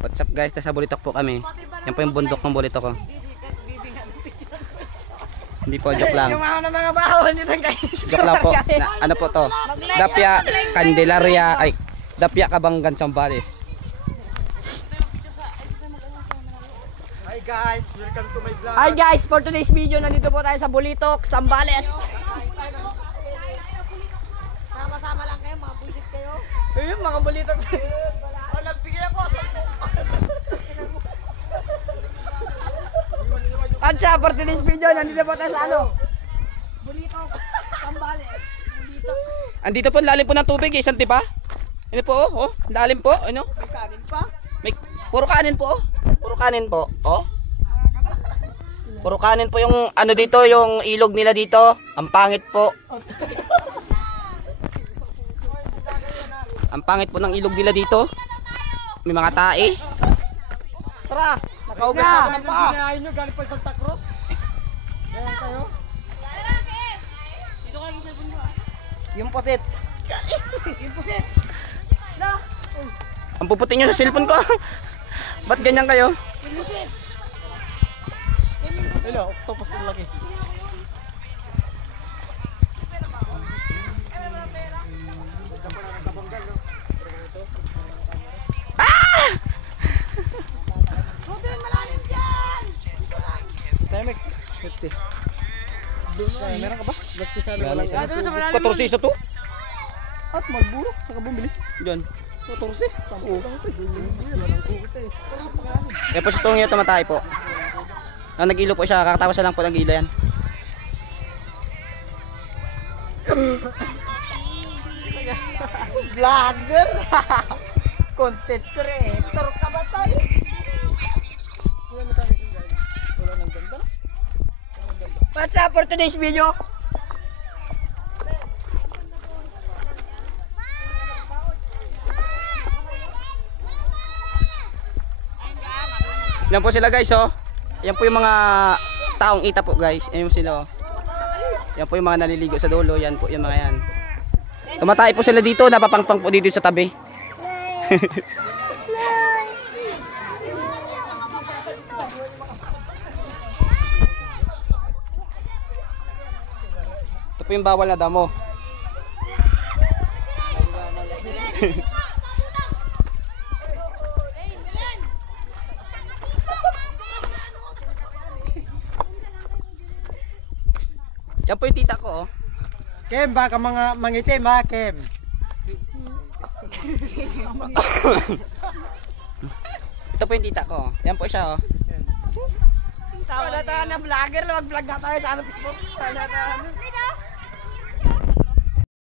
What's up guys, nasa Bulitok po kami. Yan po yung bundok ng Bulitok ko. Hindi po, joke lang. Yung mga bahon nito guys. Joke lang po. Ano po to? Dapya Candelaria, ay Dapya Kabanggan Zambales. Hi guys, welcome to my vlog. Hi guys, for today's video nandito po tayo sa Bulitok, Zambales. Sama-sama lang kayo, mga bulitok kayo. Ayun, mga bulitok. Nagbigay ako. At sa for today's video, nandito po tayo sa ano? Bulitok, Zambales. Bulitok. Andito po, lalim po ng tubig eh, santi pa. Ano po, oh, lalim po, ano? May kanin pa. May, puro kanin po, oh. Puro kanin po, oh. Puro kanin po yung ano dito, yung ilog nila dito. Ang pangit po. Ang pangit po ng ilog nila dito. May mga tae. Tara, nakaugas na ako ng paa. Sinahin nyo, galing pa Santa Cruz. Ganyan kayo. Dito ka lagi sa bundo ah. Yung pusit. Yung pusit. Na. Ang puputin nyo sa cellphone ko. Ba't ganyan kayo? Yung pusit. Hello, octopus yung lagi. Temek, 50. Meron ka ba? Bakit sa malalim? 14 isa to? At magburo, saka bumili. Diyan. 14. Oo. Kaya po si Tong yung tumatay po. Nag-ilo po siya, kakatawa siya lang po nag-ilo yan. Vlogger! Content creator ka ba tayo? Wala nang ganda. What's up for today's video? Yan po sila guys oh. Yan po yung mga taong ita po guys. Yan po sila oh. Yan po yung mga naliligo sa dulo. Yan po yung mga yan. Tumatay po sila dito. Napapangpang po dito sa tabi. Ito po yung bawal na damo. Yan po yung tita ko oh. Kem, baka mga mangitim ha, Kem. Ito po yung tita ko. Yan po siya oh. Wala tayo na vlogger, mag-vlog na tayo sa ano Facebook. Wala tayo